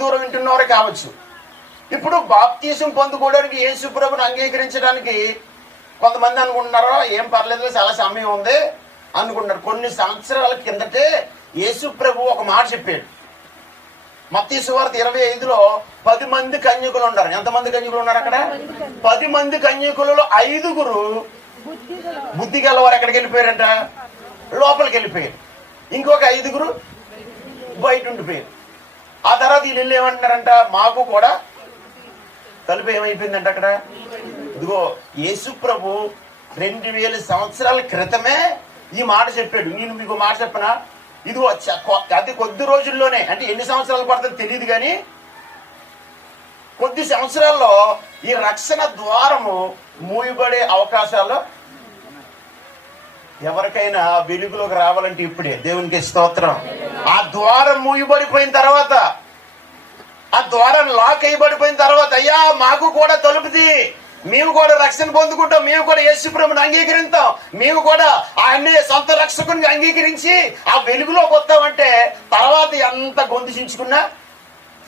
దూరం వింటున్నవారే కావచ్చు. ఇప్పుడు బాప్తీసం పొందుకోవడానికి యేసు ప్రభుని అంగీకరించడానికి కొంతమంది అనుకుంటున్నారో ఏం పర్లేదు, చాలా సమయం ఉంది అనుకుంటున్నారు. కొన్ని సంవత్సరాల కిందటే యేసు ప్రభు ఒక మాట చెప్పాడు. మత్తయి సువార్త 25లో 10 మంది కన్యకులు ఉన్నారు. ఎంతమంది కన్యకులు ఉన్నారు అక్కడ? 10 మంది కన్యకులలో 5 బుద్ధి గలవారు ఎక్కడికి వెళ్ళిపోయారంట? లోపలికి వెళ్ళిపోయారు. ఇంకొక 5 బయట ఉండిపోయారు. ఆ తర్వాత వీళ్ళు వెళ్ళి ఏమంటున్నారంట, మాకు కూడా తలుపు ఏమైపోయిందంట అక్కడ. ఇదిగో యేసు ప్రభు 2000 సంవత్సరాల క్రితమే ఈ మాట చెప్పాడు. నేను మీకు మాట చెప్పనా, ఇదిగో అతి కొద్ది రోజుల్లోనే, అంటే ఎన్ని సంవత్సరాలు పడుతుందో తెలియదు కానీ కొద్ది సంవత్సరాల్లో ఈ రక్షణ ద్వారము మూయబడే అవకాశాలు, ఎవరికైనా వెలుగులోకి రావాలంటే ఇప్పుడే. దేవునికి స్తోత్రం. ఆ ద్వారం మూయబడిపోయిన తర్వాత, ఆ ద్వారం లాక్ అయిబడిపోయిన తర్వాత, అయ్యా మాకు కూడా తలుపుది, మేము కూడా రక్షణ పొందుకుంటాం, మేము కూడా యేసు ప్రభువుని అంగీకరిస్తాం, మేము కూడా ఆయన్ని సొంత రక్షకుని అంగీకరించి ఆ వెలుగులోకి వస్తామంటే తర్వాత ఎంత గొంతుచించుకున్నా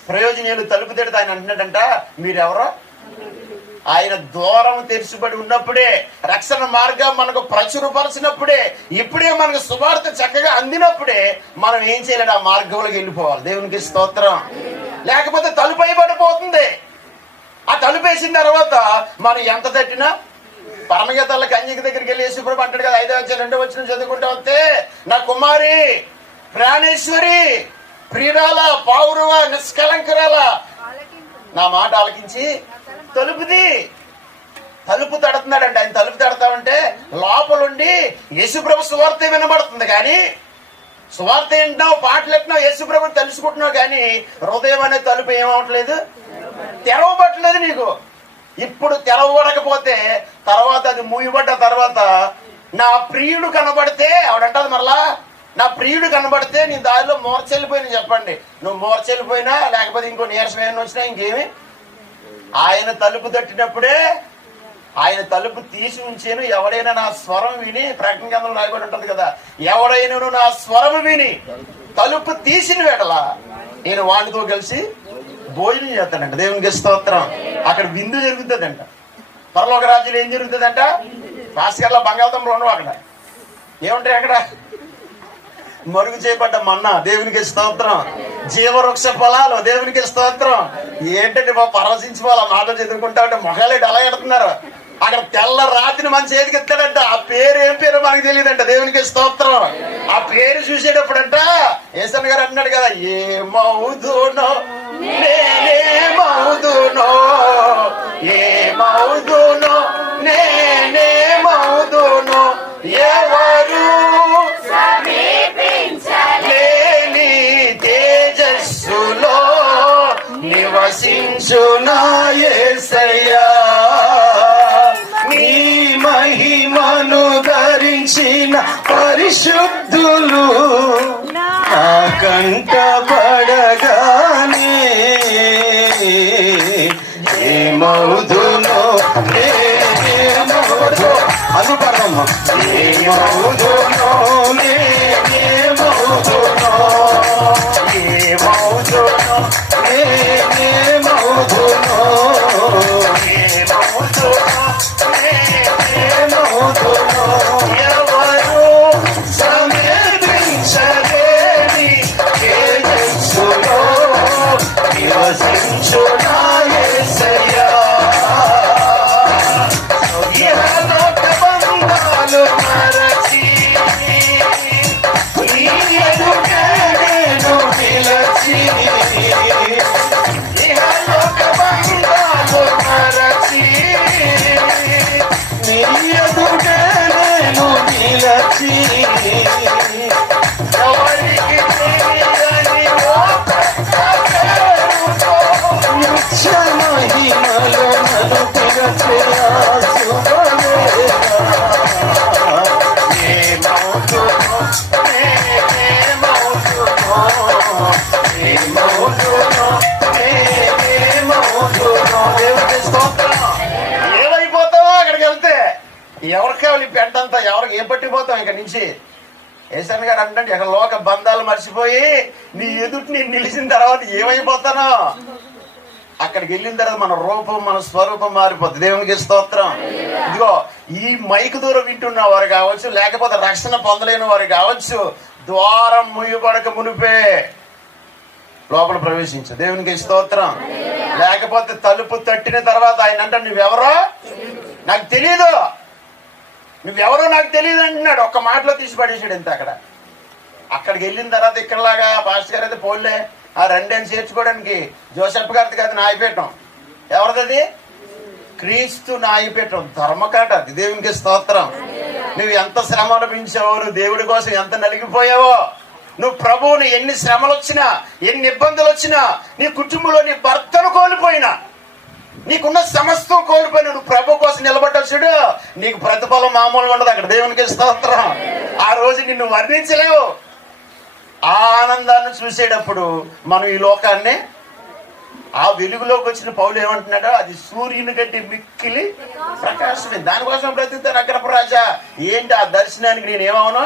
ప్రయోజనాలు. తలుపు తెడితే ఆయన అంటున్నాడంట, మీరెవరో? ఆయన ద్వారం తెరిచిబడి ఉన్నప్పుడే, రక్షణ మార్గం మనకు ప్రచురపరిచినప్పుడే, ఇప్పుడే మనకు సువార్త చక్కగా అందినప్పుడే మనం ఏం చేయాలి? ఆ మార్గంలోకి వెళ్ళిపోవాలి. దేవునికి స్తోత్రం. లేకపోతే తలుపు అయిపడిపోతుంది. ఆ తలుపు వేసిన తర్వాత మనం ఎంత తట్టినా, పరమగీతాల కన్యక దగ్గరికి వెళ్ళి యేసు ప్రభు అంటాడు కదా, 5వ అధ్యాయం 2వ వచనం చదువుకుంటా వస్తే, నా కుమారి, ప్రాణేశ్వరి, ప్రియురాల, పౌరవ, నిష్కలంకరాల, నా మాట ఆలకించి తలుపుది. తలుపు తడుతున్నాడంటే, ఆయన తలుపు తడతామంటే లోపలుండి యేసు ప్రభు సువార్త వినబడుతుంది. కానీ సువార్త ఏంటున్నావు, పాటలు ఎట్టినావు, యేసు ప్రభుని తెలుసుకుంటున్నావు, కానీ హృదయం అనే తలుపు ఏమవట్లేదు, తెరవబట్టలేదు నీకు. ఇప్పుడు తెరవబడకపోతే తర్వాత అది మూయబడ్డ తర్వాత, నా ప్రియుడు కనబడితే, ఆవిడంటది మరలా, నా ప్రియుడు కనబడితే నీ దారిలో మూర్చెల్లిపోయినా చెప్పండి. నువ్వు మూర్చెల్లిపోయినా, లేకపోతే ఇంకో నీరసం ఏమైనా వచ్చినా, ఇంకేమి, ఆయన తలుపు తట్టినప్పుడే, ఆయన తలుపు తీసి ఉంచాను. ఎవడైనా నా స్వరం విని, ప్రకటన గ్రంథంలో రాయబడి ఉంటది కదా, ఎవడైనా నా స్వరం విని తలుపు తీసిన వేడలా నేను వాడితో కలిసి భోజనం చేస్తానంట. దేవునికి స్తోత్రం. అక్కడ విందు జరుగుతుందంట. పరలోక రాజ్యంలో ఏం జరుగుతుందంట? భాస్కర్లో బంగాళదుంపలు ఉండవు. అక్కడ ఏముంటాయి? అక్కడ మరుగు చేయబడ్డ మన్నా. దేవునికి స్తోత్రం. జీవవృక్ష ఫలాలు. దేవునికి స్తోత్రం. ఏంటంటే బాబు పరవశించిపోవాలి. ఆ మాటలు చదువుకుంటా ఉంటే మొహాలేటి అలా ఎడుతున్నారు. అక్కడ తెల్ల రాతిని మన చేతికి ఎత్తాడంట. ఆ పేరు ఏం పేరు మనకు తెలియదంట. దేవునికి స్తోత్రం. ఆ పేరు చూసేటప్పుడంట యేసన్న గారు అన్నాడు కదా, ఏమవుదునో నేనేమవుదునో, ఏమవుదునో నేనేమవుదునో, ఎవరు లేని తేజస్సులో నివసించునా యేసయ్యా, నీ మహిమను ధరించిన పరిశుద్ధులు కంట పడగానే, ఏమవుదునో నేనేమవుదునో అనుపదమ్మ, ఏమవుదునో నేనేమవుదునో, ఏమవుదునో నేనేమవుదునో, ఏమవుదునో నేనేమవుదునో, ఎవరు సమీపించలేని తేజస్సులో నివసించునా యేసయ్యా, ఇహలోక బంధాలు మరచి నీ ఎదుటే నేను నిలచి, ఇహలోక బంధాలు మరచి నీ ఎదుటే నేను నిలచి, ఎవరికి తెలియని ఓ నిత్య మహిమలో నన్ను పిలచెరా శుభవేళ, ఏమవుదునో నేనేమవుదునో, ఏమవుదునో నేనేమవుదునో. దేవునికి స్తోత్రం. ఏమైపోతావో అక్కడికి వెళ్తే, ఎవరికి కావాలి పెంటంతా, ఎవరికి ఏం పట్టిపోతాం ఇక్కడి నుంచి. ఏసన్ గారు అంటే ఇక లోక బంధాలు మర్చిపోయి నీ ఎదుటి నేను నిలిచిన తర్వాత ఏమైపోతానో అక్కడికి వెళ్ళిన తర్వాత మన రూపం మన స్వరూపం మారిపోతుంది. దేవునికి స్తోత్రం. ఇదిగో ఈ మైకు దూరం వింటున్న వారు కావచ్చు, లేకపోతే రక్షణ పొందలేని వారు కావచ్చు, ద్వారం ముయ్యబడక మునిపే లోపల ప్రవేశించు. దేవునికి స్తోత్రం. లేకపోతే తలుపు తట్టిన తర్వాత ఆయన అంటే నువ్వెవరో నాకు తెలియదు, నువ్వెవరో నాకు తెలియదు అంటున్నాడు. ఒక్క మాటలో తీసి పడేసాడు. ఎంత అక్కడికి వెళ్ళిన తర్వాత ఇక్కడలాగా పాస్టర్ గారు అయితే పోలే ఆ రెండేని చేర్చుకోవడానికి జోసెఫ్ గారిది కాదు నాయపీఠం. ఎవరిది? క్రీస్తు నాయపీఠం, ధర్మకాట. అది దేవునికి స్తోత్రం. నువ్వు ఎంత శ్రమ అనిపించావో, నువ్వు దేవుడి కోసం ఎంత నలిగిపోయావో, నువ్వు ప్రభువుని ఎన్ని శ్రమలు వచ్చినా ఎన్ని ఇబ్బందులు వచ్చినా, నీ కుటుంబంలో నీ భర్తను కోల్పోయినా, నీకున్న సమస్తం కోల్పోయినా నువ్వు ప్రభు కోసం నిలబడ్డాడు, నీకు ప్రతిఫలం మామూలుగా ఉండదు అక్కడ. దేవునికి స్తోత్రం. ఆ రోజు నిన్ను వర్ణించలేవు. ఆ ఆనందాన్ని చూసేటప్పుడు మనం ఈ లోకాన్ని ఆ వెలుగులోకి వచ్చిన పౌలు ఏమంటున్నాడో అది సూర్యుని కంటే మిక్కిలి ప్రకాశమే. దానికోసం బ్రతుకుతాను అగ్రపరాజా. ఏంటి ఆ దర్శనానికి నేను ఏమవును?